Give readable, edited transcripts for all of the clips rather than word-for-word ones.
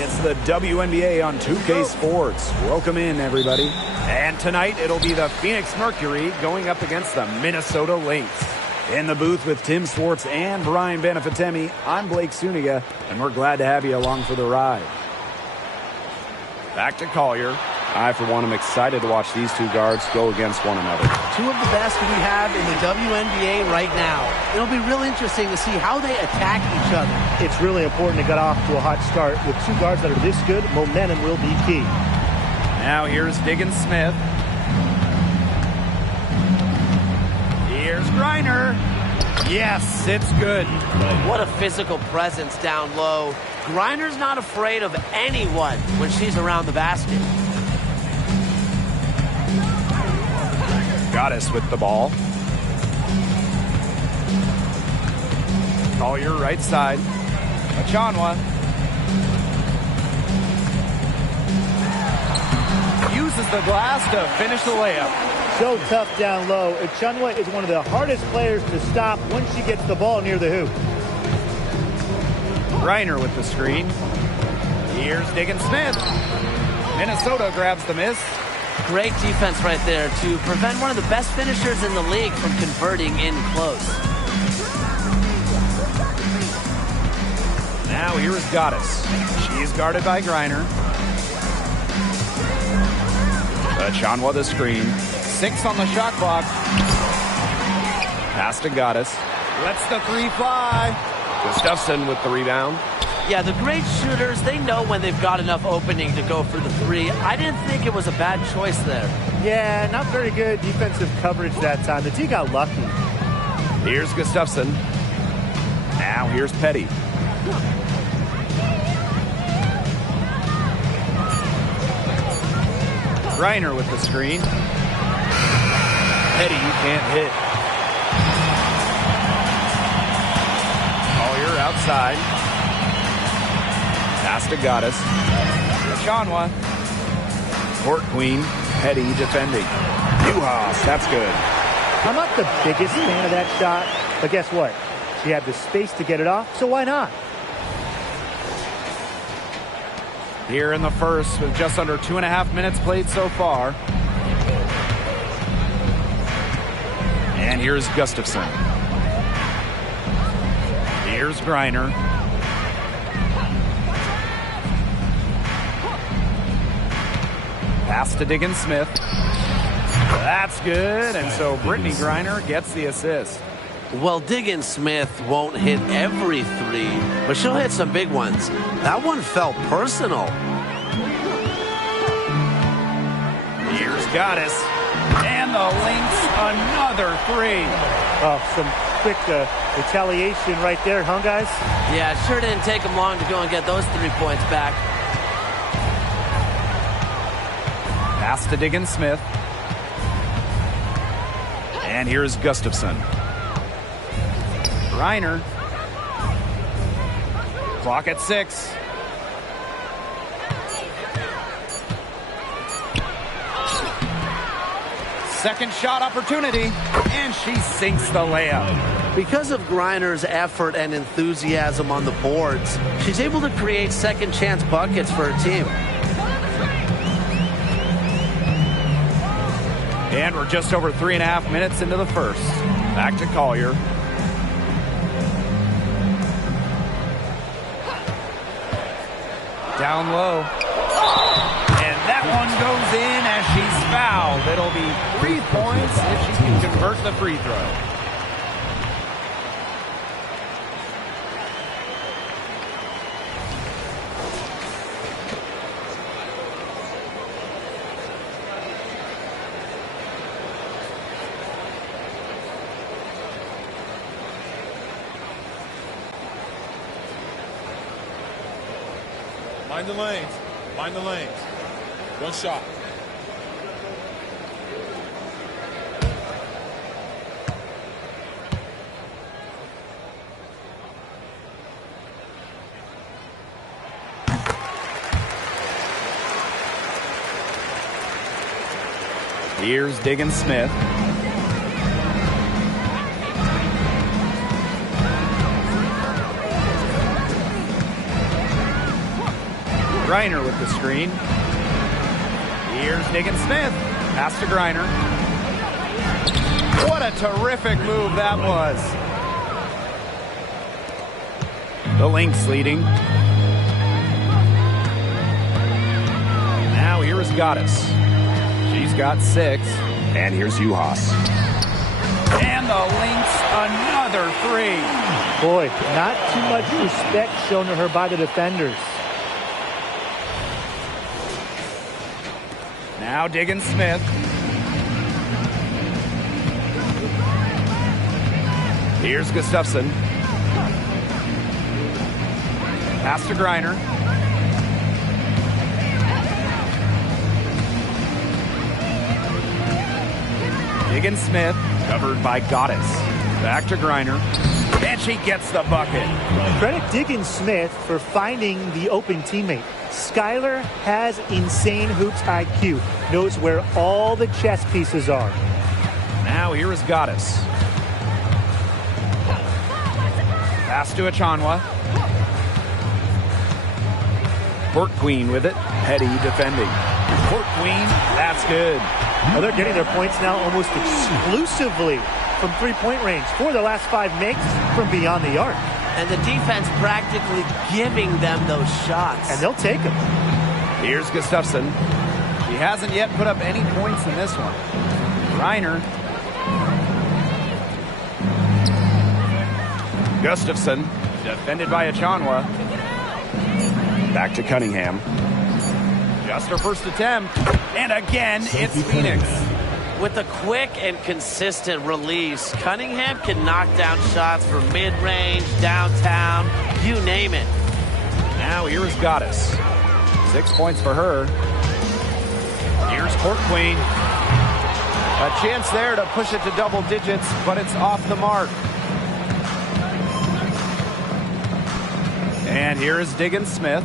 It's the WNBA on 2K Sports. Welcome in, everybody. And tonight, it'll be the Phoenix Mercury going up against the Minnesota Lynx. In the booth with Tim Swartz and Brian Benefitemi, I'm Blake Suniga, and we're glad to have you along for the ride. Back to Collier. I, for one, am excited to watch these two guards go against one another. Two of the best we have in the WNBA right now. It'll be real interesting to see how they attack each other. It's really important to get off to a hot start. With two guards that are this good, momentum will be key. Now here's Diggins Smith. Here's Griner. Yes, it's good. What a physical presence down low. Griner's not afraid of anyone when she's around the basket. Goddess with the ball. Collier right side. Achanwa. Uses the glass to finish the layup. So tough down low. Achanwa is one of the hardest players to stop once she gets the ball near the hoop. Griner with the screen. Here's Diggins Smith. Minnesota grabs the miss. Great defense right there to prevent one of the best finishers in the league from converting in close. Now here is Goddess. She's guarded by Griner. Achanwa the screen. 6 on the shot clock. Pass to Goddess. Lets the three fly. Gustafson with the rebound. Yeah, the great shooters, they know when they've got enough opening to go for the three. I didn't think it was a bad choice there. Yeah, not very good defensive coverage that time. The team got lucky. Here's Gustafson. Now here's Petty. Griner with the screen. Petty can't hit. Collier outside. Pass to Goddess. Achanwa. Court Queen. Petty defending. Uhas, that's good. I'm not the biggest fan of that shot, but guess what? She had the space to get it off, so why not? Here in the first, with just under 2.5 minutes played so far. And here's Gustafson. Here's Griner. Pass to Diggins Smith. That's good, and so Brittany Griner gets the assist. Well, Diggins Smith won't hit every three, but she'll hit some big ones. That one felt personal. Here's Goddess. And the Lynx, another three. Oh, some quick retaliation right there, huh, guys? Yeah, it sure didn't take them long to go and get those 3 points back. Pass to Diggins Smith. And here's Gustafson. Griner. Clock at 6. Second shot opportunity, and she sinks the layup. Because of Griner's effort and enthusiasm on the boards, she's able to create second chance buckets for her team. And we're just over 3.5 minutes into the first. Back to Collier. Down low. And that one goes in as she's fouled. It'll be 3 points if she can convert the free throw. Mind the lanes. Mind the lanes. One shot. Here's Diggins Smith. Griner with the screen. Here's Diggins-Smith. Pass to Griner. What a terrific move that was. The Lynx leading. Now here is Goddess. She's got 6. And here's Juhas. And the Lynx, another 3. Boy, not too much respect shown to her by the defenders. Now Diggins-Smith. Here's Gustafson. Pass to Griner. Diggins-Smith, covered by Goddess. Back to Griner. And she gets the bucket. Credit Diggins-Smith for finding the open teammate. Skylar has insane hoops IQ. Knows where all the chess pieces are. Now here is Goddess. Pass to Achanwa. Court Queen with it. Petty defending. Court Queen, that's good. Well, they're getting their points now almost exclusively from three-point range. 4 of their last 5 makes from beyond the arc. And the defense practically giving them those shots. And they'll take them. Here's Gustafson. He hasn't yet put up any points in this one. Griner. Gustafson, defended by Achanwa. Back to Cunningham. Just her first attempt. And again, it's Phoenix. With a quick and consistent release, Cunningham can knock down shots from mid-range, downtown, you name it. Now here is Goddess. 6 points for her. Here's Court Queen. A chance there to push it to double digits, but it's off the mark. And here is Diggins-Smith.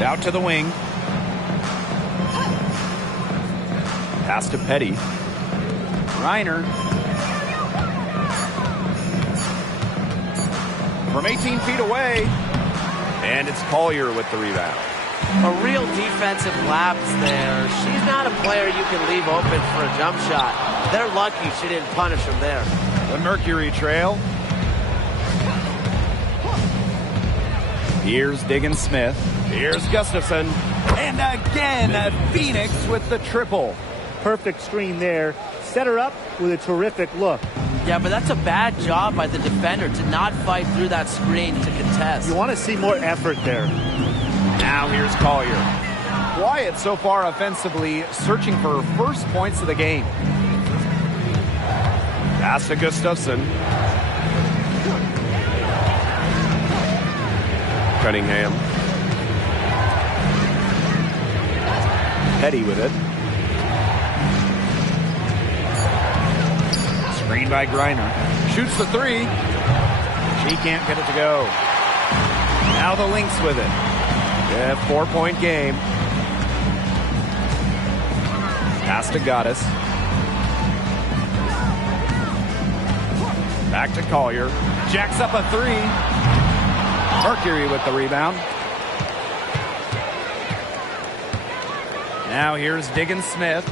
Out to the wing. Pass to Petty. Griner. From 18 feet away. And it's Collier with the rebound. A real defensive lapse there. She's not a player you can leave open for a jump shot. They're lucky she didn't punish him there. The Mercury trail. Here's Diggins-Smith. Here's Gustafson. And again, Phoenix with the triple. Perfect screen there. Set her up with a terrific look. Yeah, but that's a bad job by the defender to not fight through that screen to contest. You want to see more effort there. Now here's Collier. Quiet so far offensively, searching for her first points of the game. Pass to Gustafson. Cunningham. Petty with it. Screen by Griner. Shoots the 3. She can't get it to go. Now the Lynx with it. Yeah, 4-point game. Pass to Goddess. Back to Collier. Jacks up a 3. Mercury with the rebound. Now here's Diggins-Smith.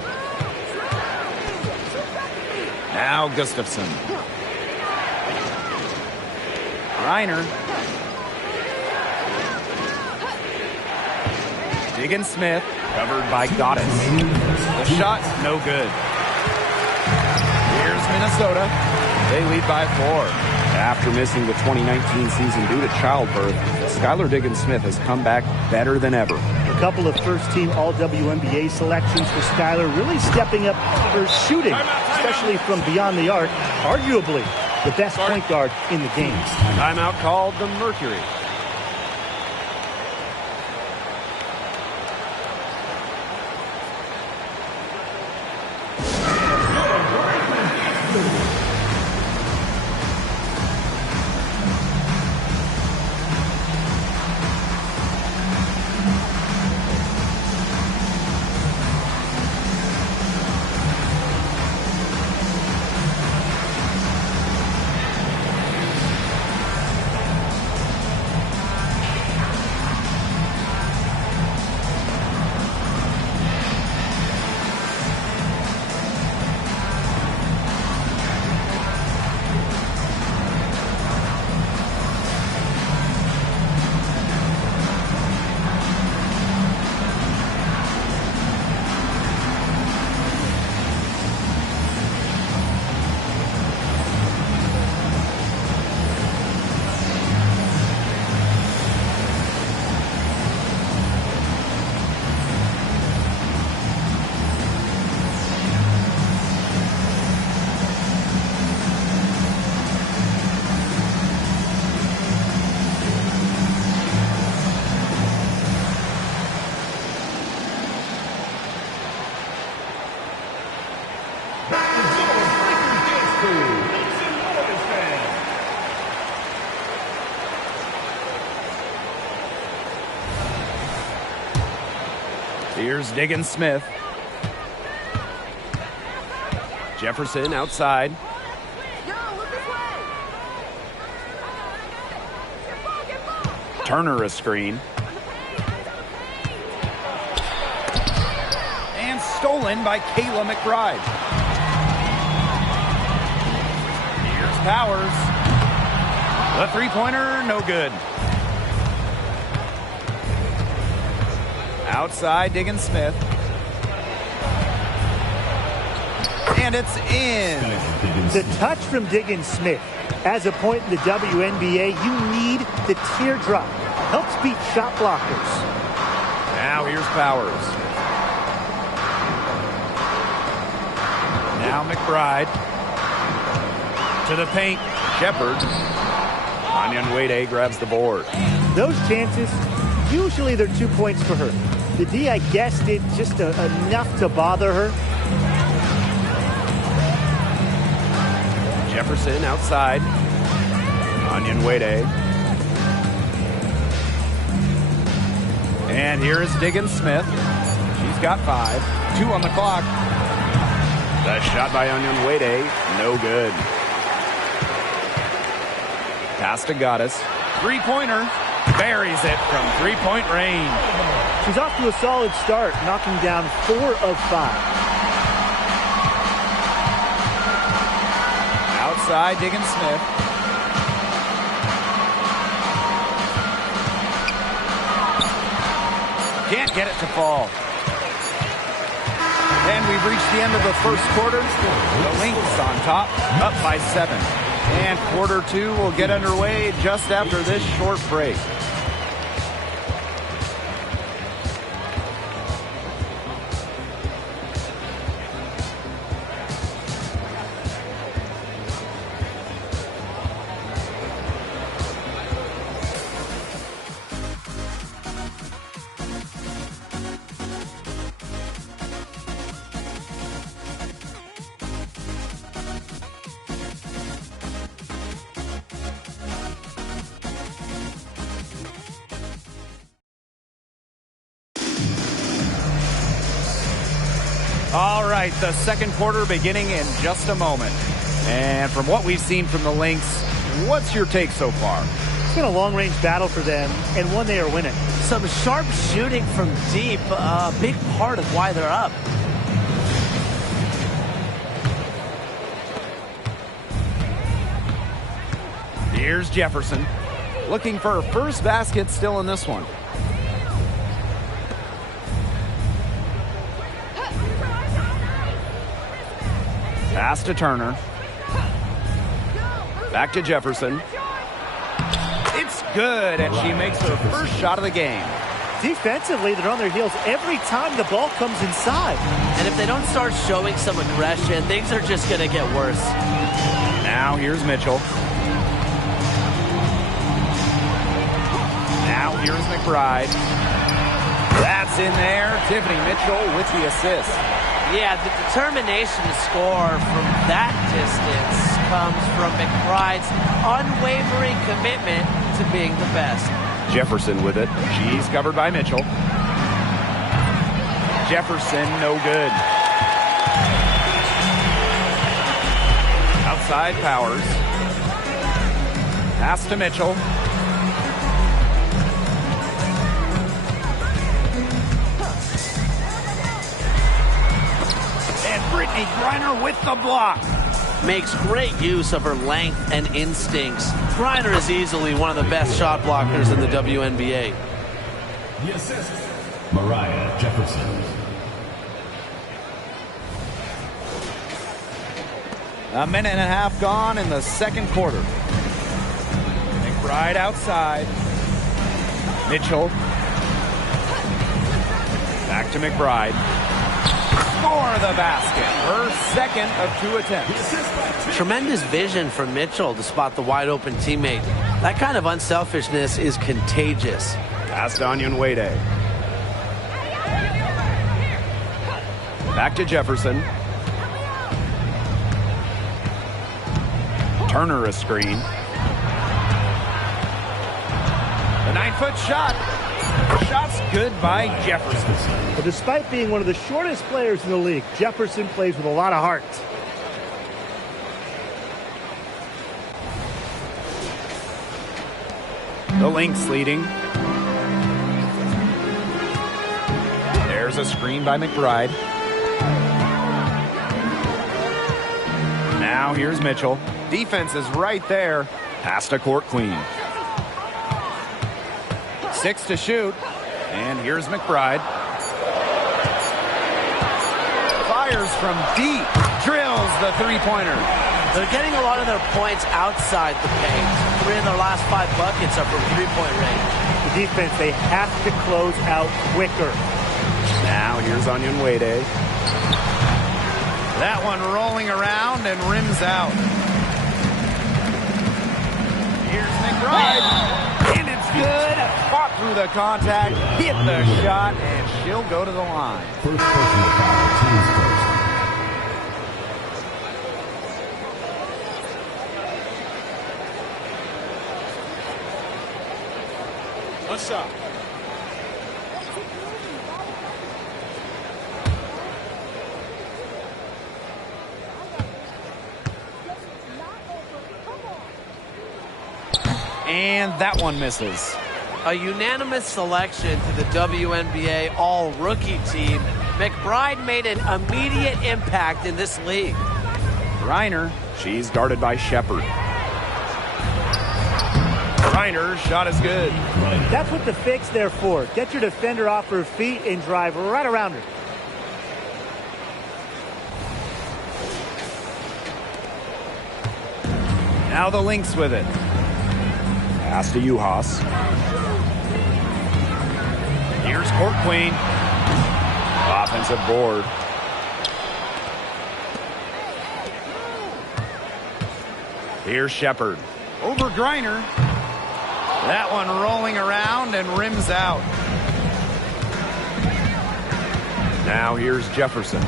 Now Gustafson. Griner. Diggins-Smith, covered by Goddess. The shot, no good. Here's Minnesota. They lead by 4. After missing the 2019 season due to childbirth, Skylar Diggins-Smith has come back better than ever. A couple of first-team All-WNBA selections for Skylar, really stepping up her shooting, especially from beyond the arc. Arguably the best point guard in the game. Timeout called the Mercury. Here's Diggin Smith. Jefferson outside. Turner a screen. And stolen by Kayla McBride. Here's Powers. The three-pointer, no good. Outside, Diggin Smith. And it's in. The touch from Diggin Smith. As a point in the WNBA, you need the teardrop. Helps beat shot blockers. Now here's Powers. Now McBride. To the paint. Shepard. Onyenwere grabs the board. Those chances, usually they're 2 points for her. The D, I guess, did just enough to bother her. Jefferson outside. Onyenwere. And here is Diggin Smith. She's got 5. 2 on the clock. The shot by Onyenwere, no good. Pass to Goddess. Three-pointer. Buries it from three-point range. She's off to a solid start, knocking down 4 of 5. Outside, Diggin Smith. Can't get it to fall. And we've reached the end of the first quarter. The Lynx on top, up by 7. And quarter 2 will get underway just after this short break. All right, the second quarter beginning in just a moment. And from what we've seen from the Lynx, what's your take so far? It's been a long-range battle for them, and one they are winning. Some sharp shooting from deep, a big part of why they're up. Here's Jefferson, looking for her first basket still in this one. Pass to Turner. Back to Jefferson. It's good, and she makes her first shot of the game. Defensively, they're on their heels every time the ball comes inside. And if they don't start showing some aggression, things are just going to get worse. Now here's Mitchell. Now here's McBride. That's in there. Tiffany Mitchell with the assist. Yeah, the determination to score from that distance comes from McBride's unwavering commitment to being the best. Jefferson with it. She's covered by Mitchell. Jefferson, no good. Outside Powers. Pass to Mitchell. Brittany Griner with the block. Makes great use of her length and instincts. Griner is easily one of the best shot blockers in the WNBA. The assist, Mariah Jefferson. A minute and a half gone in the second quarter. McBride outside. Mitchell. Back to McBride. For the basket, her second of 2 attempts. Tremendous vision from Mitchell to spot the wide open teammate. That kind of unselfishness is contagious. Pass to Onyenwere. Back to Jefferson. Turner a screen. The 9-foot shot. Shots good by Jefferson. But despite being one of the shortest players in the league, Jefferson plays with a lot of heart. The Lynx leading. There's a screen by McBride. Now here's Mitchell. Defense is right there. Pass to Court Queen. 6 to shoot. And here's McBride. Fires from deep. Drills the three-pointer. They're getting a lot of their points outside the paint. 3 of their last 5 buckets are from three-point range. The defense, they have to close out quicker. Now here's Onyenwede. That one rolling around and rims out. Here's McBride. And it's good. Fought through the contact, hit the shot, and she'll go to the line. First personal foul, team's first. One shot. And that one misses. A unanimous selection to the WNBA all-rookie team. McBride made an immediate impact in this league. Reiner, she's guarded by Shepard. Reiner's shot is good. That's what the fake's there for. Get your defender off her feet and drive right around her. Now the Lynx with it. Pass to Uhas. Here's Court Queen. Offensive board. Here's Shepard. Over Griner. That one rolling around and rims out. Now here's Jefferson.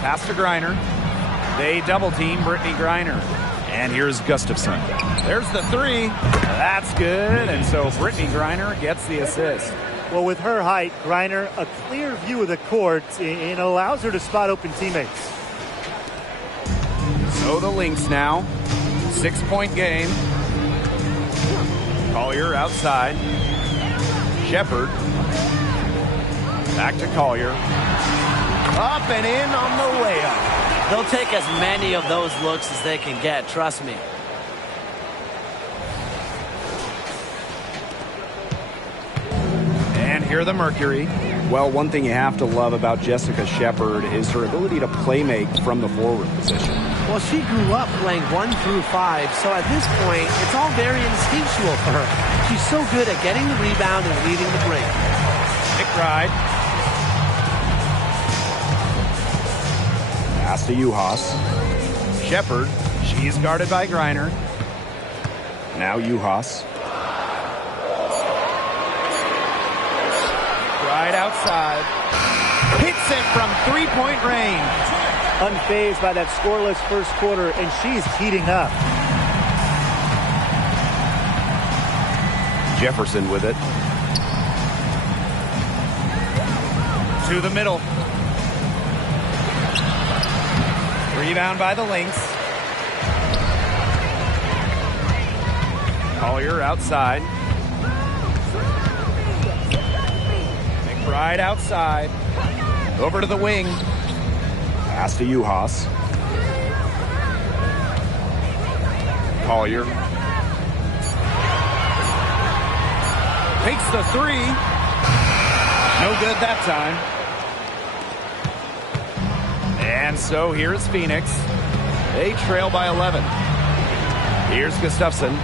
Pass to Griner. They double team Brittany Griner. And here's Gustafson. There's the three. That's good. And so Brittany Griner gets the assist. Well, with her height, Griner, a clear view of the court, and allows her to spot open teammates. So the Lynx now. 6-point game. Collier outside. Shepard. Back to Collier. Up and in on the layup. They'll take as many of those looks as they can get, trust me. And here the Mercury. Well, one thing you have to love about Jessica Shepard is her ability to play make from the forward position. Well, she grew up playing 1 through 5, so at this point, it's all very instinctual for her. She's so good at getting the rebound and leading the break. McBride. Pass to Uhas. Shepard. She's guarded by Griner. Now Uhas. Right outside. Hits it from three-point range. Unfazed by that scoreless first quarter, and she's heating up. Jefferson with it. To the middle. Rebound by the Lynx. Collier outside. McBride outside. Over to the wing. Pass to Uhas. Collier. Takes the three. No good that time. And so here's Phoenix. They trail by 11. Here's Gustafson.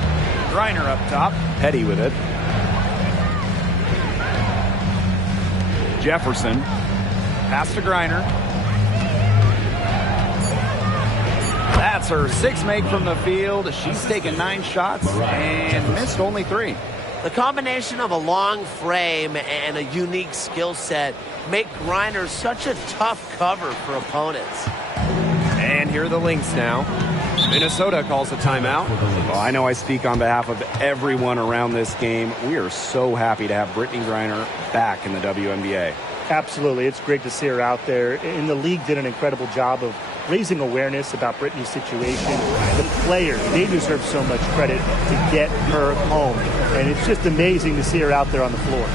Griner up top. Petty with it. Jefferson. Pass to Griner. That's her 6th make from the field. She's taken 9 shots and missed only 3. The combination of a long frame and a unique skill set make Griner such a tough cover for opponents. And here are the Lynx now. Minnesota calls a timeout. Well, I know I speak on behalf of everyone around this game. We are so happy to have Brittany Griner back in the WNBA. Absolutely. It's great to see her out there. And the league did an incredible job of raising awareness about Brittany's situation. The players, they deserve so much credit to get her home. And it's just amazing to see her out there on the floor.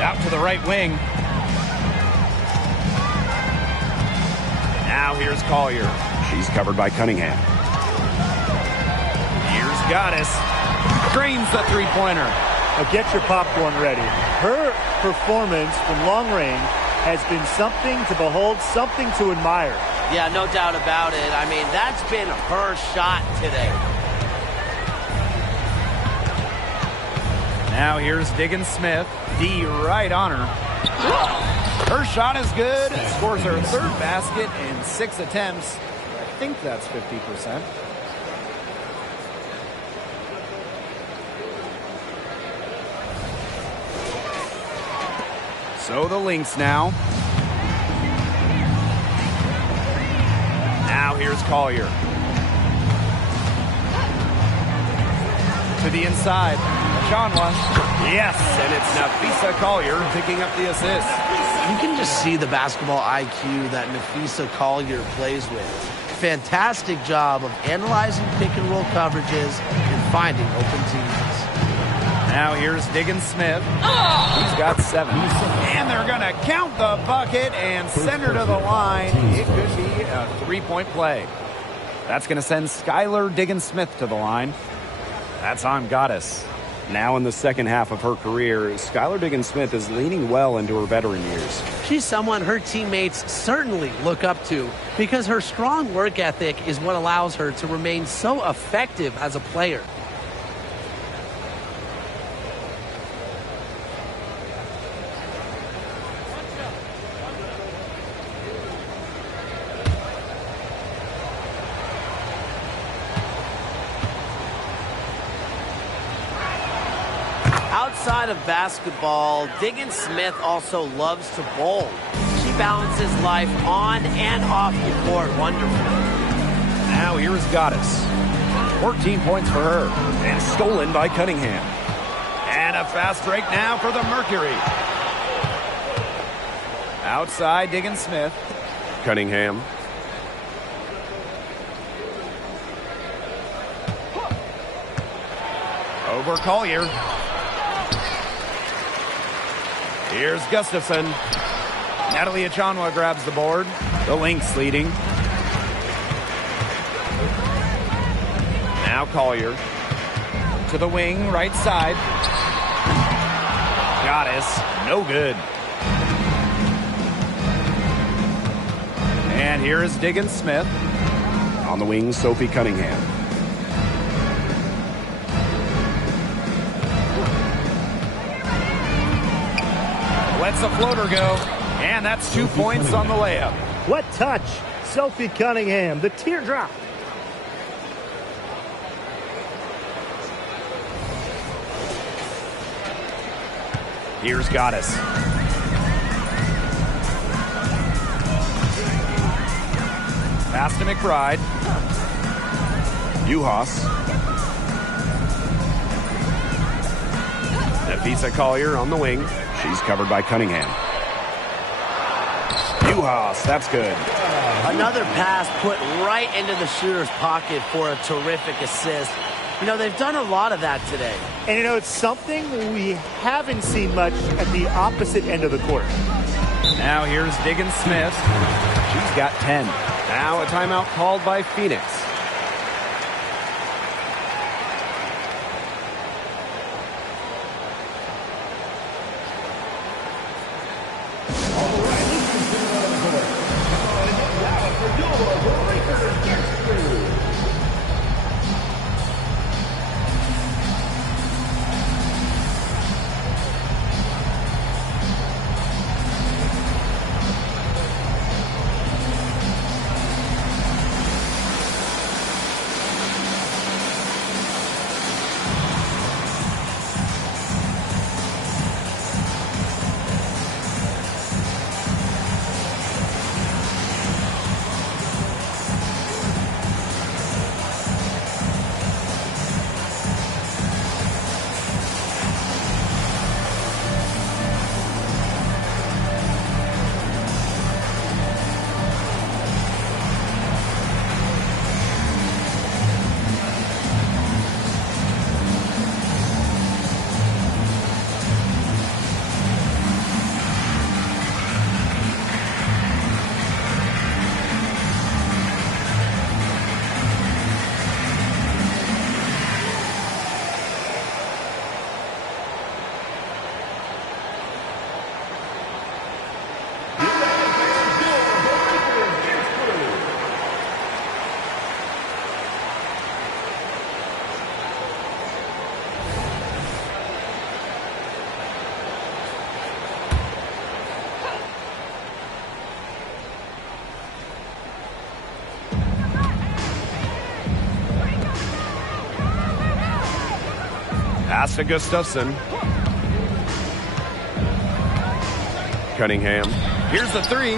Out to the right wing. Now here's Collier. She's covered by Cunningham. Here's Goddess. Drains the three-pointer. Now get your popcorn ready. Her performance from long range has been something to behold, something to admire. Yeah, no doubt about it. I mean, that's been her shot today. Now here's Diggins Smith. D right on her. Her shot is good. Scores her third basket in 6 attempts. I think that's 50%. So the Lynx now. Now here's Collier. To the inside. Shanwa. Yes, and it's Nafisa Collier picking up the assist. You can just see the basketball IQ that Nafisa Collier plays with. Fantastic job of analyzing pick and roll coverages and finding open teams. Now here's Diggins Smith. He's got 7. And they're going to count the bucket and send her to the line. It could be a 3-point play. That's going to send Skylar Diggins Smith to the line. That's on Goddess. Now in the second half of her career, Skylar Diggins Smith is leaning well into her veteran years. She's someone her teammates certainly look up to because her strong work ethic is what allows her to remain so effective as a player. Outside of basketball, Diggins Smith also loves to bowl. She balances life on and off the court wonderfully. Now here's Goddess. 14 points for her. And stolen by Cunningham. And a fast break now for the Mercury. Outside Diggins Smith. Cunningham. Over Collier. Here's Gustafson. Natalie Achanwa grabs the board. The Lynx leading. Now Collier. To the wing, right side. Goddess. No good. And here is Diggins Smith. On the wing, Sophie Cunningham. Lets the floater go. And that's 2 points on the layup. What touch. Sophie Cunningham, the teardrop. Here's Goddess. Pass to McBride. Uhas. Nafisa Collier on the wing. She's covered by Cunningham. Uhas, that's good. Another pass put right into the shooter's pocket for a terrific assist. You know, they've done a lot of that today. And, you know, it's something we haven't seen much at the opposite end of the court. Now here's Diggins Smith. She's got 10. Now a timeout called by Phoenix. Pass to Gustafson. Cunningham. Here's the three.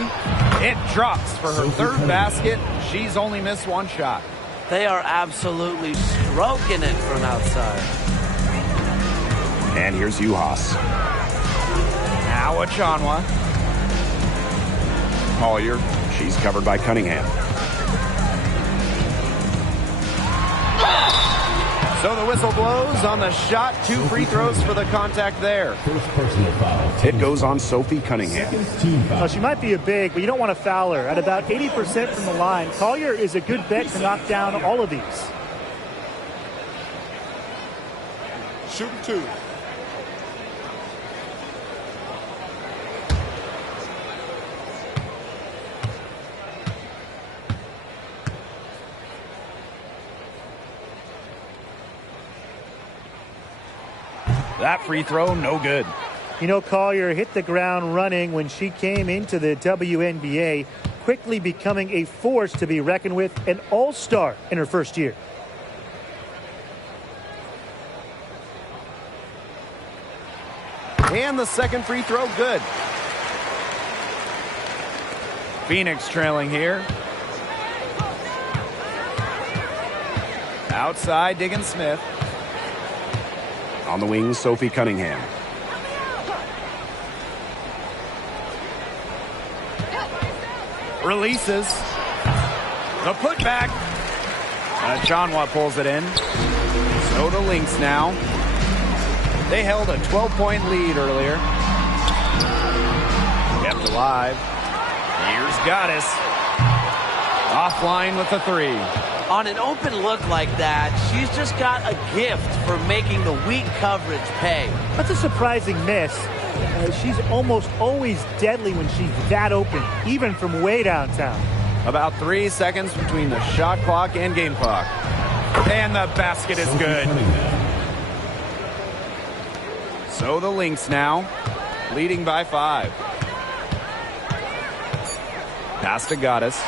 It drops for her third basket. She's only missed one shot. They are absolutely stroking it from outside. And here's Uhas. Now Achanwa. Collier. She's covered by Cunningham. So the whistle blows on the shot. 2 free throws for the contact there. First personal foul. It goes on Sophie Cunningham. Team foul. Well, she might be a big, but you don't want to foul her. At about 80% from the line, Collier is a good bet to knock down all of these. Shooting 2. That free throw, no good. You know, Collier hit the ground running when she came into the WNBA, quickly becoming a force to be reckoned with, an all-star in her first year. And the second free throw, good. Phoenix trailing here. Outside, Diggins Smith. On the wing, Sophie Cunningham. Releases. The putback. Achanwa pulls it in. So the Lynx now. They held a 12-point lead earlier. Kept alive. Here's Goddess. Offline with the three. On an open look like that, she's just got a gift for making the weak coverage pay. That's a surprising miss. She's almost always deadly when she's that open, even from way downtown. About 3 seconds between the shot clock and game clock. And the basket is good. So the Lynx now, leading by 5. Pass to Goddess.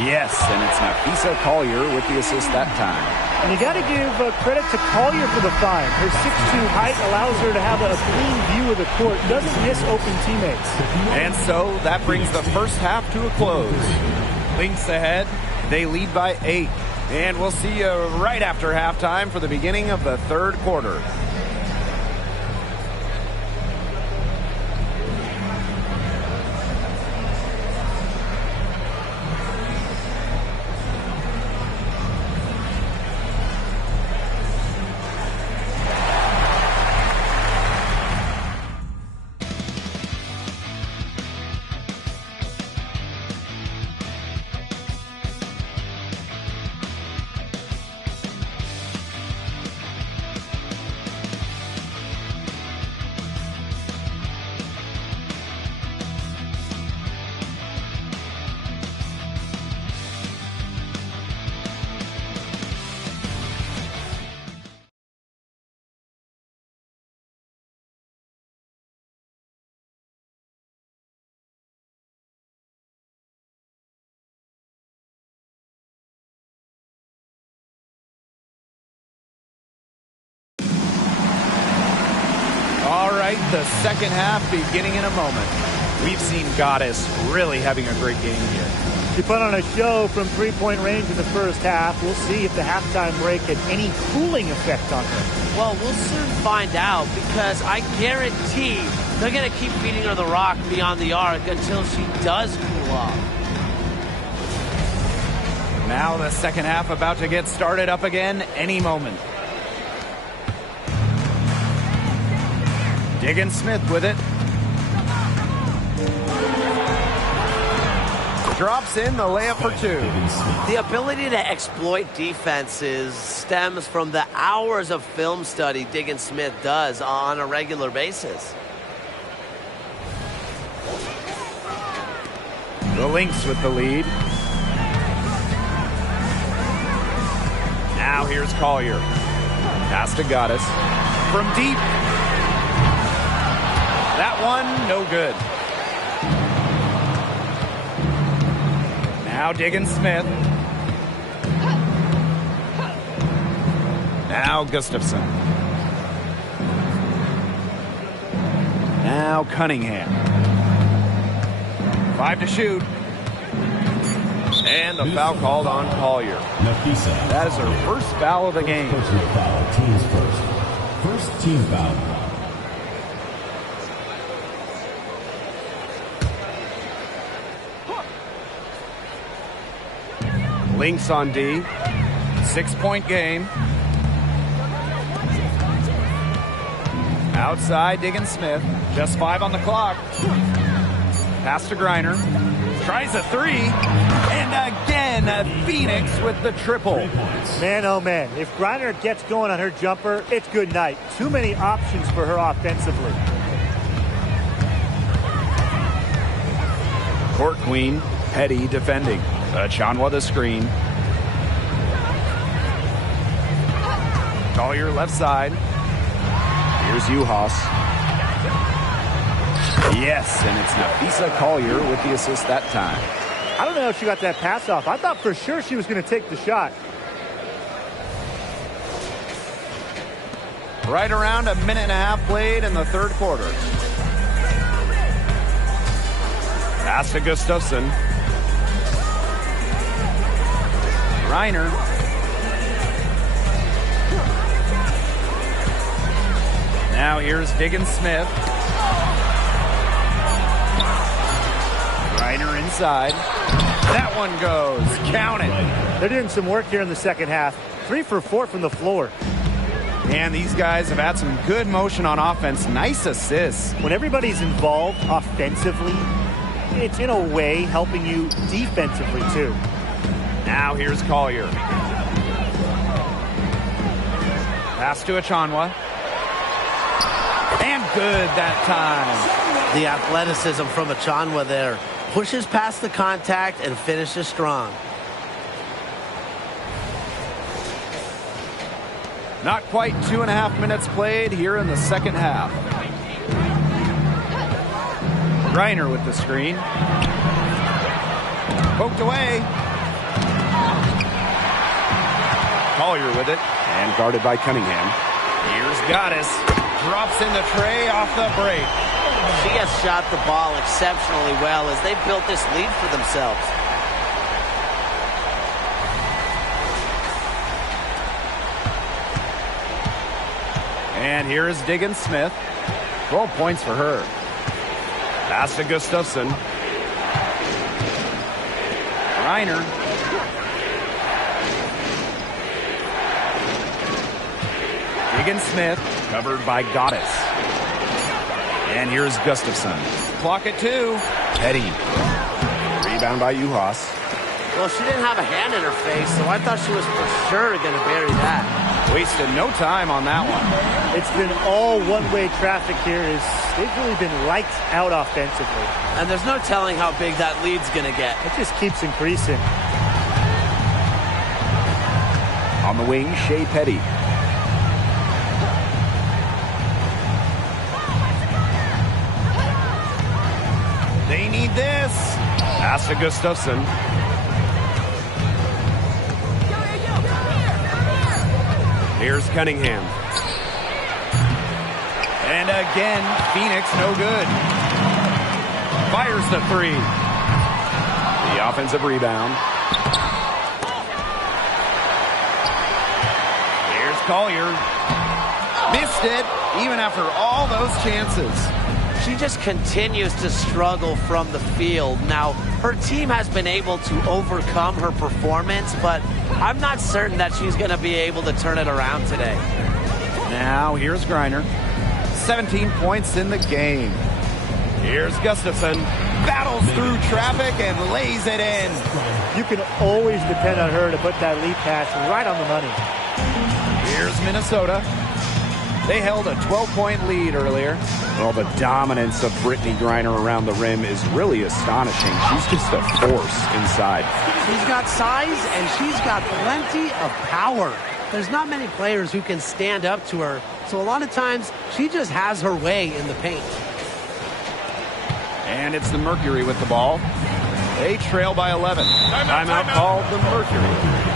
Yes, and it's Nafisa Collier with the assist that time. And you got to give credit to Collier for the find. Her 6'2" height allows her to have a clean view of the court, doesn't miss open teammates. And so that brings the first half to a close. Lynx ahead. They lead by 8. And we'll see you right after halftime for the beginning of the third quarter. All right, the second half beginning in a moment. We've seen Goddess really having a great game here. She put on a show from three-point range in the first half. We'll see if the halftime break had any cooling effect on her. Well, we'll soon find out, because I guarantee they're going to keep feeding her the rock beyond the arc until she does cool off. Now the second half about to get started up again any moment. Diggins Smith with it. Drops in the layup for 2. The ability to exploit defenses stems from the hours of film study Diggins Smith does on a regular basis. The Lynx with the lead. Now here's Collier. Pass to Goddess. From deep. That one, no good. Now Diggins Smith. Now Gustafson. Now Cunningham. 5 to shoot. And the foul called on Collier. Nafisa. That is her first foul of the game. Personal foul. Teams first. First team foul. Lynx on D. 6-point game. Outside, Diggins Smith. Just 5 on the clock. Pass to Griner. Tries a 3. And again, Phoenix with the triple. Man, oh man, if Griner gets going on her jumper, it's good night. Too many options for her offensively. Court Queen, Petty defending. Chanwa the screen. Collier left side. Here's Uhas. Yes, and it's Nafisa Collier with the assist that time. I don't know if she got that pass off. I thought for sure she was going to take the shot. Right around a minute and a half played in the third quarter. Pass to Gustafson. Reiner. Now here's Diggins Smith. Reiner inside. That one goes. Count it. They're doing some work here in the second half. 3 for 4 from the floor. And these guys have had some good motion on offense. Nice assists. When everybody's involved offensively, it's in a way helping you defensively too. Now here's Collier. Pass to Achanwa. And good that time. The athleticism from Achanwa there. Pushes past the contact and finishes strong. Not quite 2.5 minutes played here in the second half. Reiner with the screen. Poked away. Collier with it. And guarded by Cunningham. Here's Goddess. Drops in the tray off the break. She has shot the ball exceptionally well as they built this lead for themselves. And here is Diggins Smith. 12 points for her. Pass to Gustafson. Reiner. Diggins Smith, covered by Goddess. And here's Gustafson. Clock at 2. Petty. Rebound by Uhas. Well, she didn't have a hand in her face, so I thought she was for sure going to bury that. Wasted no time on that one. It's been all one-way traffic here. They've really been lights out offensively. And there's no telling how big that lead's going to get. It just keeps increasing. On the wing, Shea Petty. They need this. Pass to Gustafson. Here's Cunningham. And again, Phoenix no good. Fires the 3. The offensive rebound. Here's Collier. Missed it, even after all those chances. She just continues to struggle from the field. Now, her team has been able to overcome her performance, but I'm not certain that she's going to be able to turn it around today. Now, here's Griner. 17 points in the game. Here's Gustafson. Battles through traffic and lays it in. You can always depend on her to put that lead pass right on the money. Here's Minnesota. They held a 12-point lead earlier. Well, the dominance of Brittany Griner around the rim is really astonishing. She's just a force inside. She's got size and she's got plenty of power. There's not many players who can stand up to her, so a lot of times she just has her way in the paint. And it's the Mercury with the ball. They trail by 11. Timeout called the Mercury.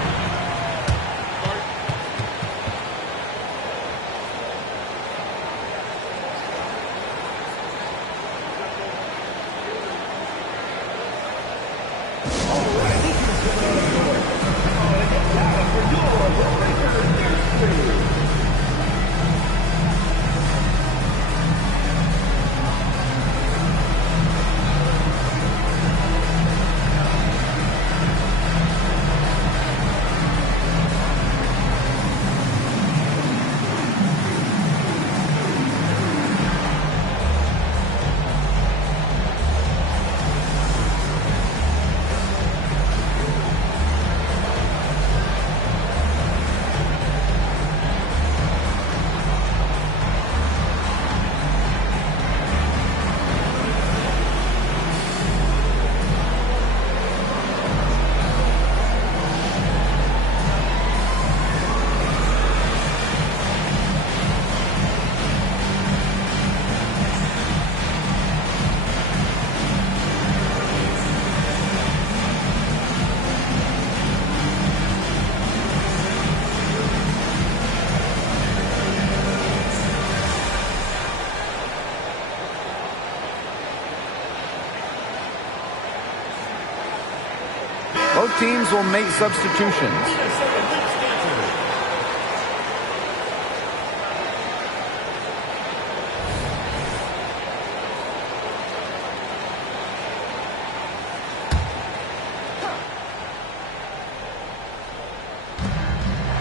Both teams will make substitutions.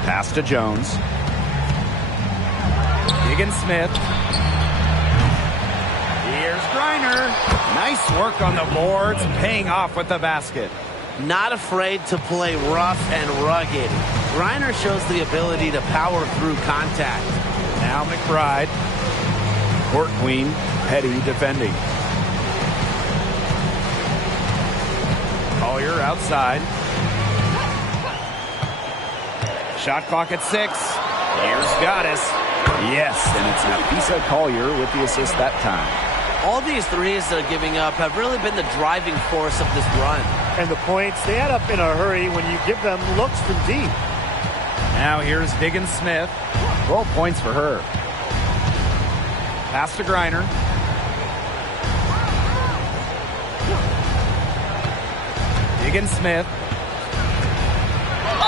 Pass to Jones. Diggins Smith. Here's Griner. Nice work on the boards, paying off with the basket. Not afraid to play rough and rugged. Griner shows the ability to power through contact. Now McBride. Court Queen, Petty defending. Collier outside. Shot clock at 6. Here's Goddess. Yes, and it's Napisa Collier with the assist that time. All these threes they're giving up have really been the driving force of this run. And the points, they add up in a hurry when you give them looks from deep. Now here's Higgins-Smith. 12 points for her. Pass to Griner. Higgins-Smith.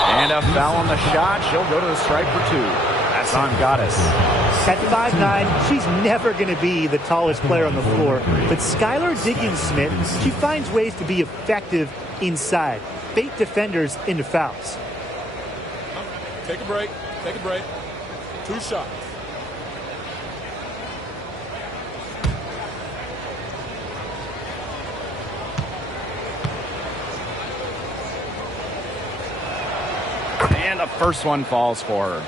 And a foul on the shot. She'll go to the stripe for 2. That's on Goddess. At 5'9", she's never going to be the tallest player on the floor. But Skylar Diggins-Smith, she finds ways to be effective inside. Bait defenders into fouls. Take a break. Take a break. 2 shots. And the first one falls for her.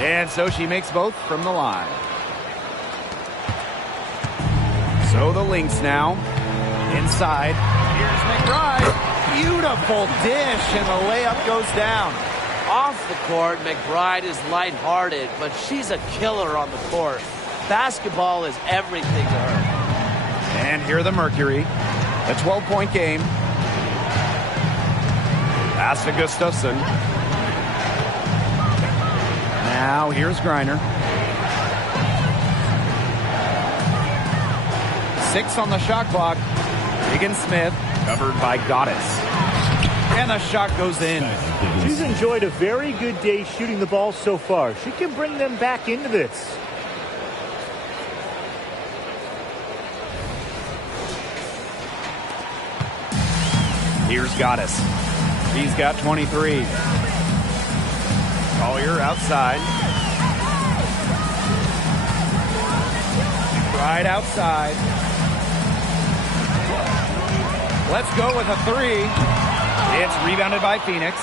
And so she makes both from the line. So the Lynx now. Inside. Here's McBride. Beautiful dish, and the layup goes down. Off the court, McBride is lighthearted, but she's a killer on the court. Basketball is everything to her. And here the Mercury. A 12-point game. Pass to Gustafson. Now here's Griner. 6 on the shot clock. Higgins-Smith covered by Goddess. And the shot goes in. She's enjoyed a very good day shooting the ball so far. She can bring them back into this. Here's Goddess. He's got 23. Collier outside. Right outside. Let's go with a 3. It's rebounded by Phoenix.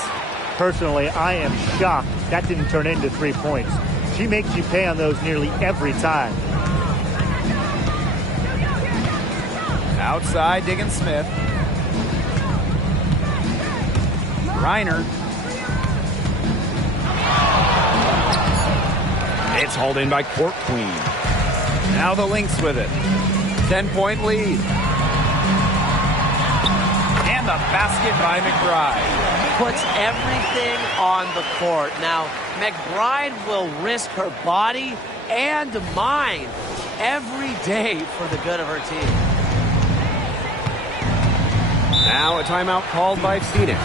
Personally, I am shocked that didn't turn into 3 points. She makes you pay on those nearly every time. Outside, Diggins-Smith. Reiner. It's hauled in by Court Queen. Now the Lynx with it. 10-point lead. And the basket by McBride. Puts everything on the court. Now, McBride will risk her body and mind every day for the good of her team. Now a timeout called by Phoenix.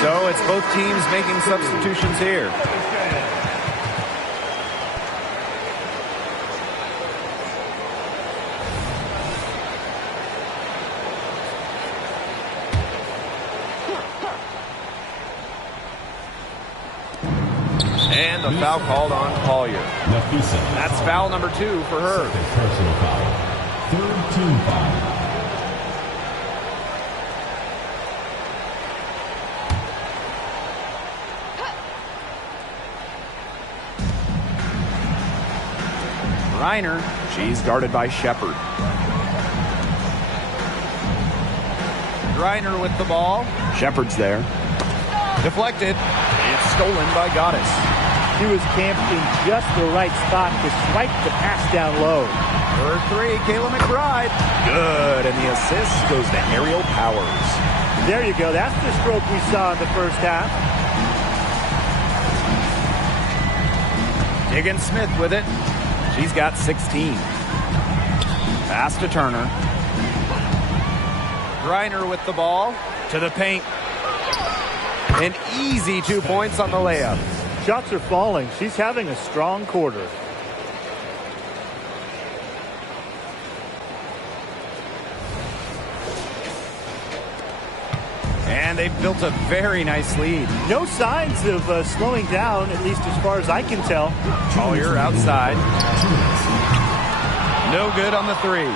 So it's both teams making substitutions here. And the foul called on Collier. That's foul number 2 for her. Personal foul. Third team foul. Reiner, she's guarded by Shepard. Reiner with the ball. Shepard's there. Deflected. It's stolen by Goddess. He was camped in just the right spot to swipe the pass down low. For three, Kayla McBride. Good, and the assist goes to Aerial Powers. There you go. That's the stroke we saw in the first half. Diggins Smith with it. She's got 16. Pass to Turner. Reiner with the ball to the paint. An easy 2 points on the layup. Shots are falling. She's having a strong quarter. And they've built a very nice lead. No signs of slowing down, at least as far as I can tell. Collier outside. No good on the three.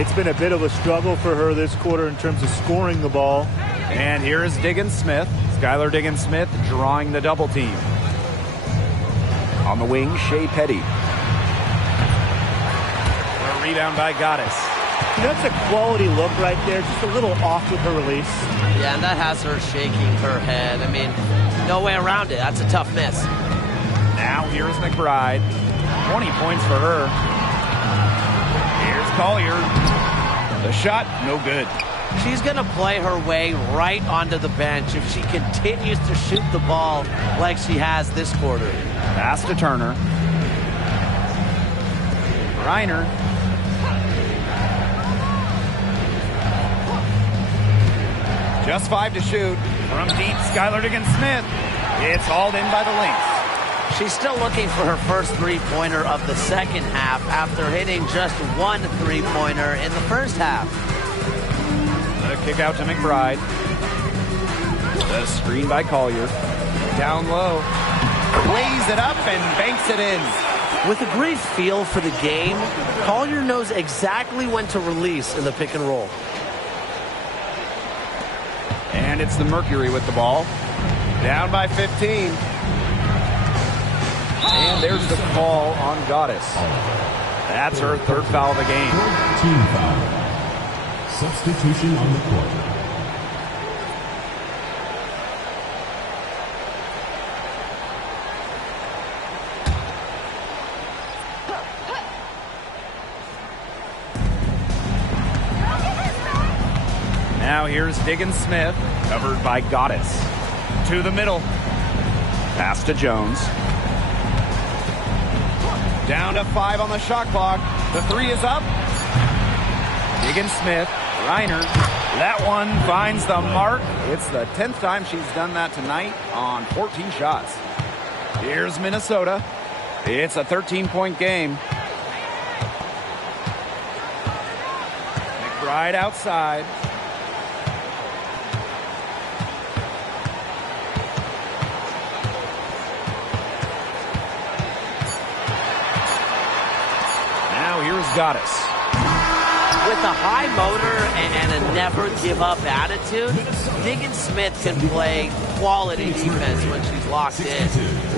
It's been a bit of a struggle for her this quarter in terms of scoring the ball. And here is Diggins Smith. Skylar Diggins Smith drawing the double team. On the wing, Shea Petty. A rebound by Goddess. That's a quality look right there. Just a little off with her release. Yeah, and that has her shaking her head. I mean, no way around it. That's a tough miss. Now here's McBride. 20 points for her. Here's Collier. The shot, no good. She's going to play her way right onto the bench if she continues to shoot the ball like she has this quarter. Pass to Turner. Reiner. Just 5 to shoot. From deep, Skylar Diggins Smith. It's hauled in by the Lynx. She's still looking for her first three-pointer of the second half after hitting just one three-pointer in the first half. The kick out to McBride. The screen by Collier. Down low. Lays it up and banks it in. With a great feel for the game, Collier knows exactly when to release in the pick and roll. And it's the Mercury with the ball. Down by 15. And there's the call on Goddess. That's her third foul of the game. Team foul. Substitution on the court. Now here's Diggins Smith, covered by Goddess. To the middle. Pass to Jones. Down to 5 on the shot clock. The three is up. Diggins Smith, Reiner. That one finds the mark. It's the 10th time she's done that tonight on 14 shots. Here's Minnesota. It's a 13-point game. McBride outside. Now here's Goddess. With a high motor and a never-give-up attitude, Diggins Smith can play quality defense when she's locked in.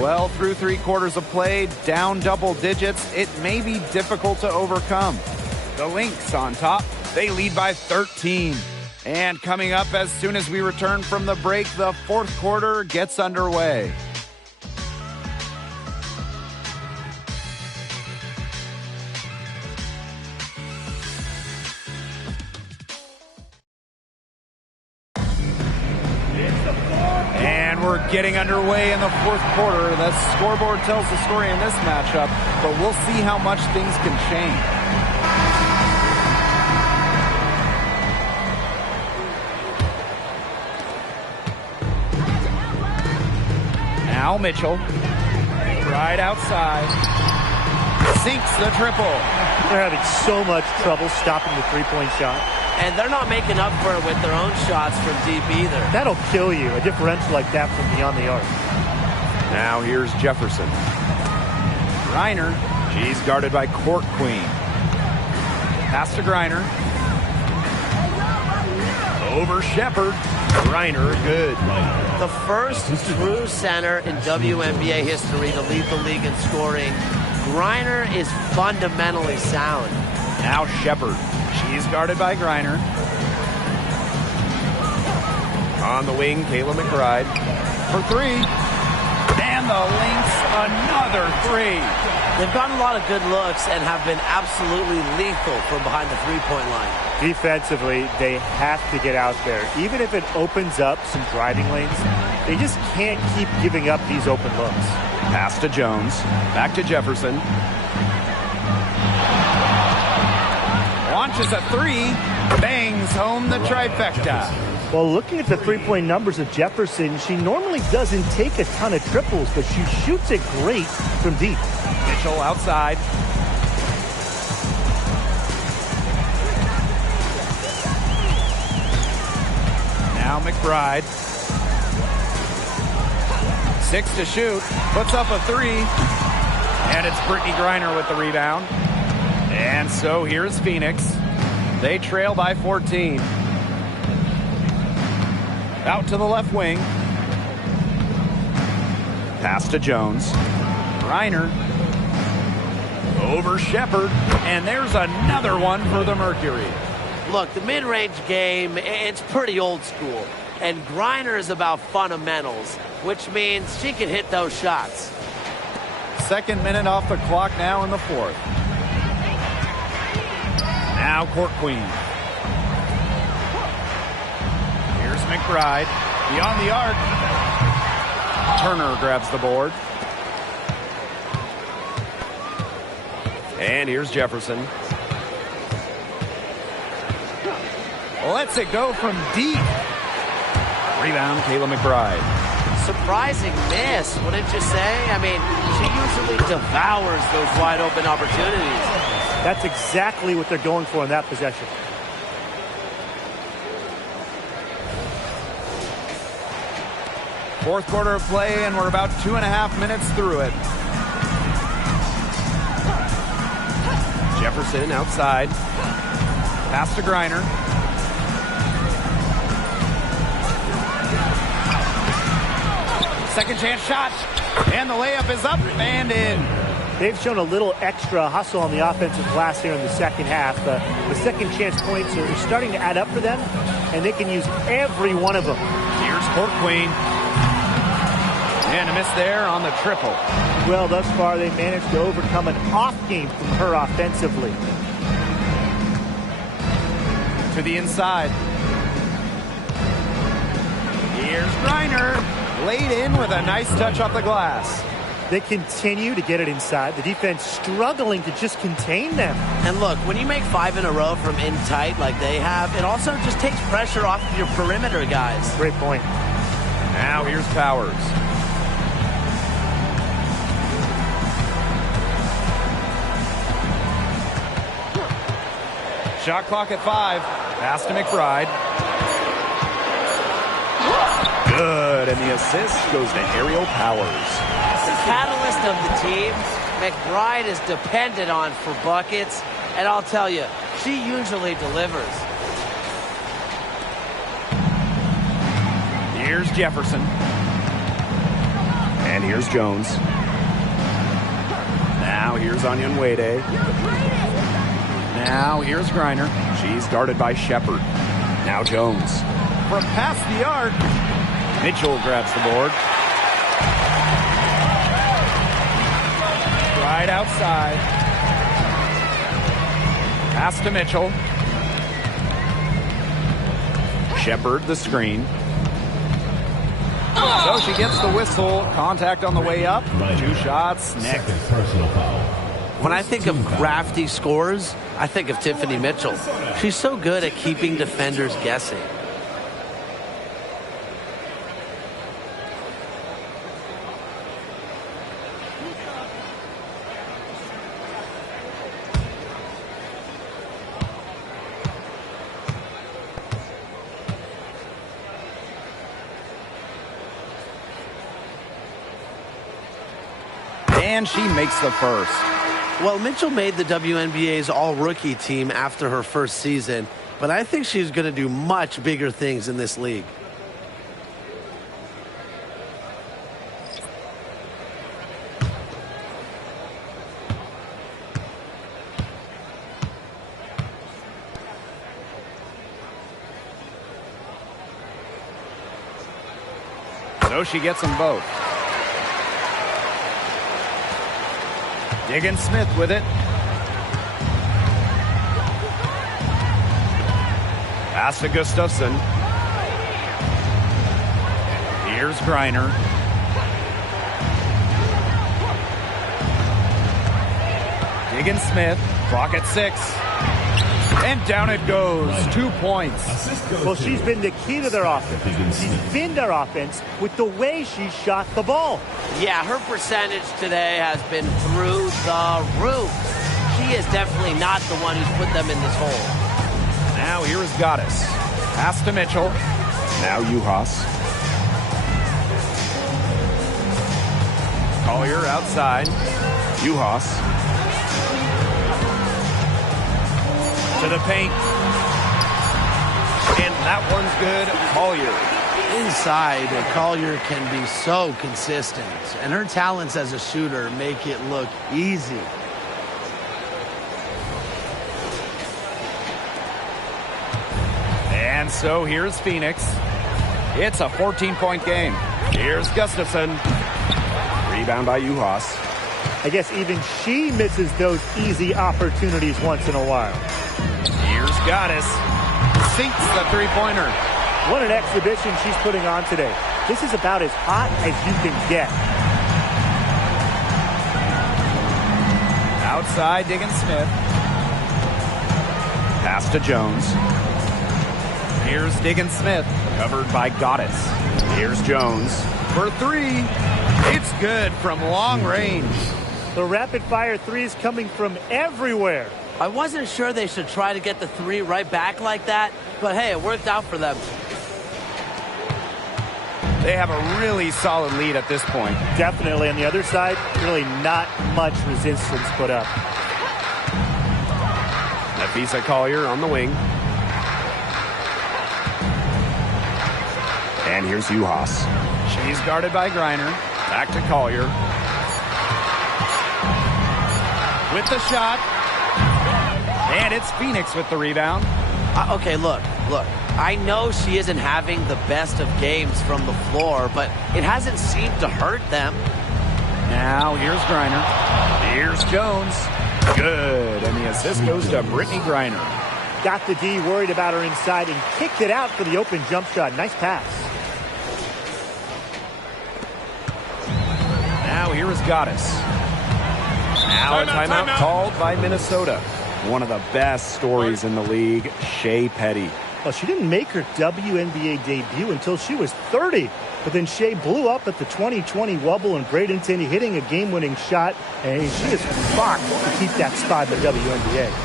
Well, through 3 quarters of play, down double digits, it may be difficult to overcome. The Lynx on top, they lead by 13. And coming up as soon as we return from the break, the fourth quarter gets underway. And we're getting underway in the fourth quarter. The scoreboard tells the story in this matchup, but we'll see how much things can change. Now Mitchell, right outside, sinks the triple. They're having so much trouble stopping the three-point shot. And they're not making up for it with their own shots from deep either. That'll kill you, a differential like that from beyond the arc. Now here's Jefferson. Griner, she's guarded by Court Queen. Pass to Griner. Over Shepard. Griner, good. The first true center in WNBA history to lead the league in scoring Griner is fundamentally sound. Now Shepard. She's guarded by Griner. On the wing, Kayla McBride for three. And the Lynx, another three. They've gotten a lot of good looks and have been absolutely lethal from behind the three-point line. Defensively, they have to get out there. Even if it opens up some driving lanes, they just can't keep giving up these open looks. Pass to Jones. Back to Jefferson. Launches a three. Bangs home the trifecta. Well, looking at the three-point numbers of Jefferson, she normally doesn't take a ton of triples, but she shoots it great from deep. Mitchell outside. Now McBride. 6 to shoot. Puts up a three. And it's Brittany Griner with the rebound. And so here's Phoenix. They trail by 14. Out to the left wing. Pass to Jones. Griner. Over Shepard. And there's another one for the Mercury. Look, the mid-range game, it's pretty old school. And Griner is about fundamentals, which means she can hit those shots. Second minute off the clock now in the fourth. Now Court Queen. Here's McBride. Beyond the arc. Turner grabs the board. And here's Jefferson. Lets it go from deep. Rebound, Kayla McBride. Surprising miss, wouldn't you say? I mean, she usually devours those wide open opportunities. That's exactly what they're going for in that possession. Fourth quarter of play, and we're about 2.5 minutes through it. Jefferson outside. Pass to Griner. Second chance shot. And the layup is up and in. They've shown a little extra hustle on the offensive glass here in the second half. The second chance points are starting to add up for them, and they can use every one of them. Here's Court Queen. And a miss there on the triple. Well, thus far, they managed to overcome an off game from her offensively. To the inside. Here's Griner. Laid in with a nice touch off the glass. They continue to get it inside. The defense struggling to just contain them. And look, when you make 5 in a row from in tight like they have, it also just takes pressure off of your perimeter guys. Great point. Now here's Powers. Shot clock at 5. Pass to McBride. Good, and the assist goes to Aerial Powers. The catalyst of the team, McBride is dependent on for buckets, and I'll tell you, she usually delivers. Here's Jefferson. And here's Jones. Now here's Onyenwede. Now here's Griner. She's guarded by Shepard. Now Jones. From past the arc, Mitchell grabs the board. Right outside. Pass to Mitchell. Shepard the screen. So she gets the whistle. Contact on the way up. 2 shots. Next. Personal foul. When I think of crafty scores, I think of Tiffany Mitchell. She's so good at keeping defenders guessing. And she makes the first. Well, Mitchell made the WNBA's all-rookie team after her first season, but I think she's going to do much bigger things in this league. So she gets them both. Diggin Smith with it. Pass to Gustafson. Here's Griner. Diggin Smith. Clock at 6. And down it goes. 2 points. Well, she's been the key to their offense. She's been their offense with the way she shot the ball. Yeah, her percentage today has been through the roof. She is definitely not the one who's put them in this hole. Now here is Goddess. Pass to Mitchell. Now Uhas. Collier outside. Uhas. To the paint. And that one's good. Collier. Inside, Collier can be so consistent. And her talents as a shooter make it look easy. And so here's Phoenix. It's a 14-point game. Here's Gustafson. Rebound by Uhas. I guess even she misses those easy opportunities once in a while. Here's Goddess. Sinks the three-pointer. What an exhibition she's putting on today. This is about as hot as you can get. Outside, Diggin Smith. Pass to Jones. Here's Diggin Smith, covered by Goddess. Here's Jones for 3. It's good from long range. The rapid-fire threes coming from everywhere. I wasn't sure they should try to get the 3 right back like that, but hey, it worked out for them. They have a really solid lead at this point. Definitely. On the other side, really not much resistance put up. Nafisa Collier on the wing. And here's Uhas. She's guarded by Griner. Back to Collier. With the shot. And it's Phoenix with the rebound. Okay, look. I know she isn't having the best of games from the floor, but it hasn't seemed to hurt them. Now here's Griner. Here's Jones. Good. And the assist goes to Brittany Griner. Got the D worried about her inside and kicked it out for the open jump shot. Nice pass. Now here is Goddess. Now a timeout called by Minnesota. One of the best stories in the league, Shea Petty. Well, she didn't make her WNBA debut until she was 30. But then Shea blew up at the 2020 Wubble in Bradenton, hitting a game-winning shot. And she is fought to keep that spot in the WNBA.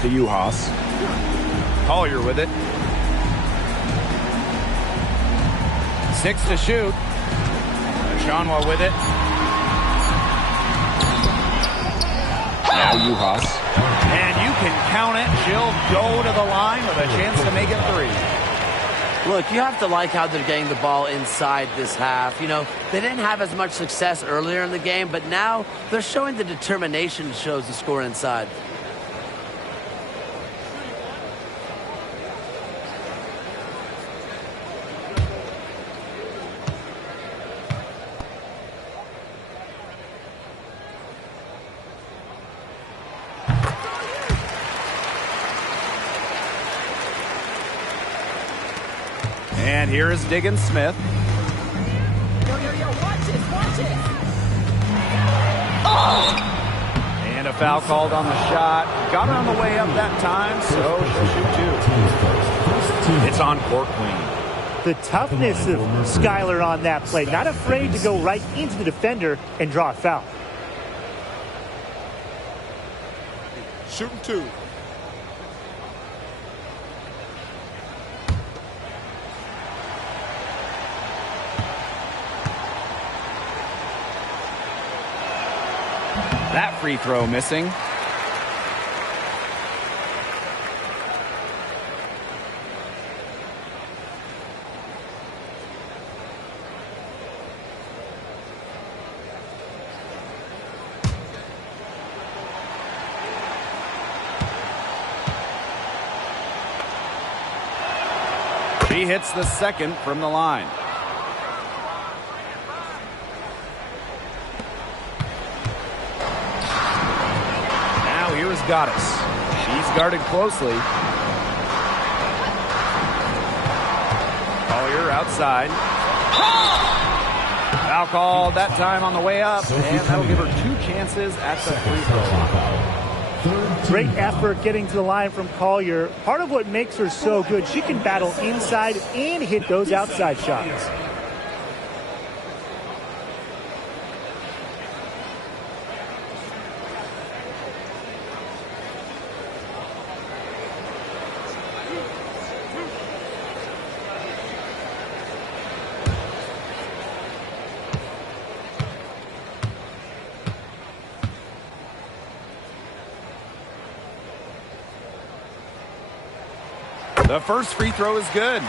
To Uhas. Collier with it. 6 to shoot. Shanwa with it. Now Uhas. And you can count it. She'll go to the line with a chance to make it 3. Look, you have to like how they're getting the ball inside this half. You know, they didn't have as much success earlier in the game, but now they're showing the determination shows to score inside. And here is Diggins Smith. Watch it. Oh! And a foul called on the shot. Got her on the way up that time, so she'll shoot 2. It's on court clean. The toughness of Skylar on that play. Not afraid to go right into the defender and draw a foul. Shooting 2. That free throw missing. She hits the second from the line. Here's Goddess. She's guarded closely. Collier outside. Foul called that time on the way up, and that'll give her 2 chances at the free throw. Great effort getting to the line from Collier. Part of what makes her so good, she can battle inside and hit those outside shots. The first free throw is good.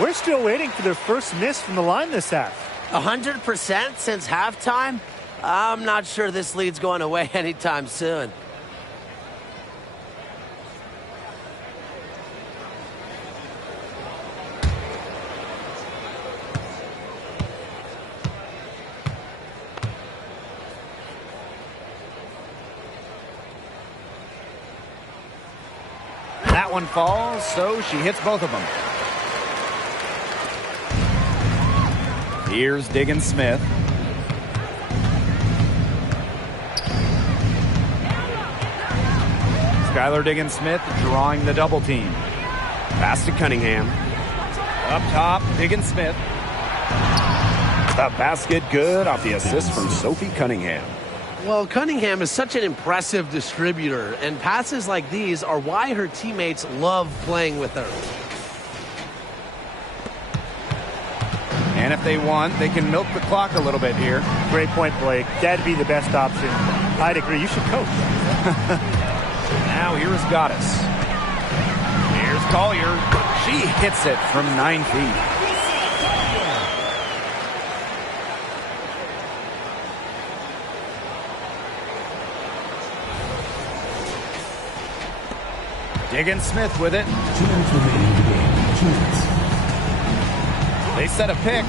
We're still waiting for their first miss from the line this half. 100% since halftime? I'm not sure this lead's going away anytime soon. That one falls, so she hits both of them. Here's Diggins Smith. Skylar Diggins Smith drawing the double team. Pass to Cunningham. Up top, Diggins Smith. The basket good off the assist from Sophie Cunningham. Well, Cunningham is such an impressive distributor, and passes like these are why her teammates love playing with her. And if they want, they can milk the clock a little bit here. Great point, Blake. That'd be the best option. I'd agree. You should coach. Now here is Goddess. Here's Collier. She hits it from 9 feet. Diggins Smith with it. 2 minutes remaining in the game. 2 minutes. They set a pick.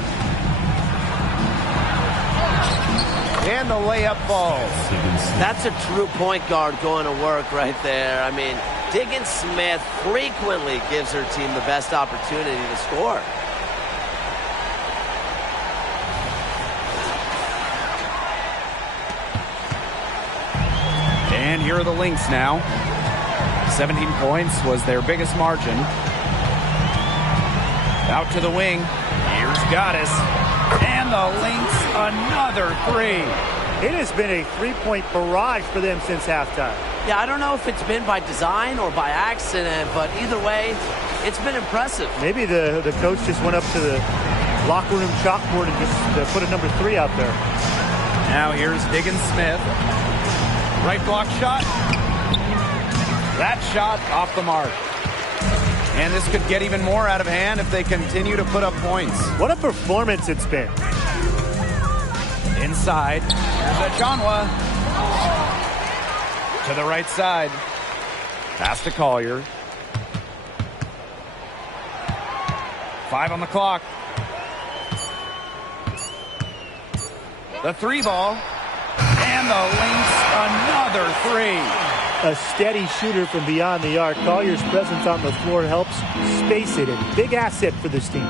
And the layup falls. That's a true point guard going to work right there. I mean, Diggins Smith frequently gives her team the best opportunity to score. And here are the Lynx now. 17 points was their biggest margin. Out to the wing. Here's Goddess. And the Lynx, another 3. It has been a three-point barrage for them since halftime. Yeah, I don't know if it's been by design or by accident, but either way, it's been impressive. Maybe the coach just went up to the locker room chalkboard and just put a number 3 out there. Now here's Diggins Smith. Right block shot. That shot off the mark. And this could get even more out of hand if they continue to put up points. What a performance it's been. Inside. Here's Achanwa. To the right side. Pass to Collier. 5 on the clock. The 3 ball. And the Lynx, another 3. A steady shooter from beyond the arc. Collier's presence on the floor helps space it. A big asset for this team.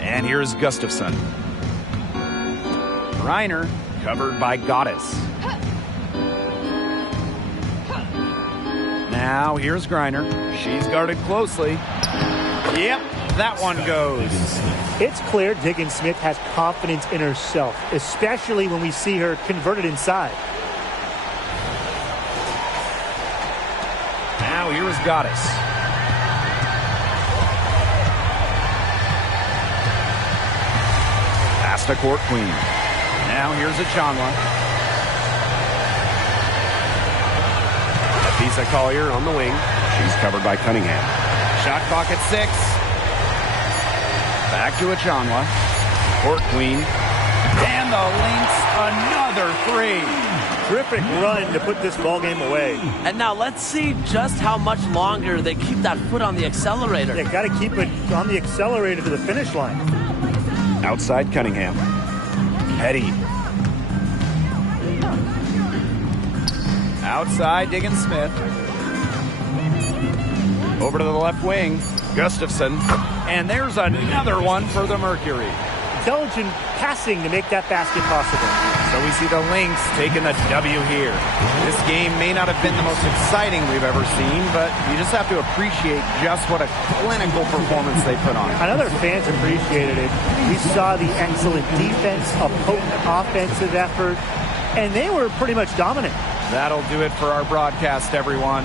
And here's Gustafson. Reiner covered by Goddess. Now here's Griner. She's guarded closely. Yep, that one goes. It's clear Diggins Smith has confidence in herself, especially when we see her converted inside. Now here is Goddess. Pass to Court Queen. Now here's Achanwa. Lisa Collier on the wing. She's covered by Cunningham. Shot clock at 6. Back to Achanwa. Court Queen. And the Lynx, another 3. Terrific run to put this ballgame away. And now let's see just how much longer they keep that foot on the accelerator. Yeah, got to keep it on the accelerator to the finish line. Outside Cunningham. Petty. Outside Diggins Smith. Over to the left wing. Gustafson. And there's another one for the Mercury. Intelligent passing to make that basket possible. So we see the Lynx taking the W here. This game may not have been the most exciting we've ever seen, but you just have to appreciate just what a clinical performance they put on. I know their fans appreciated it. We saw the excellent defense, a potent offensive effort, and they were pretty much dominant. That'll do it for our broadcast, everyone.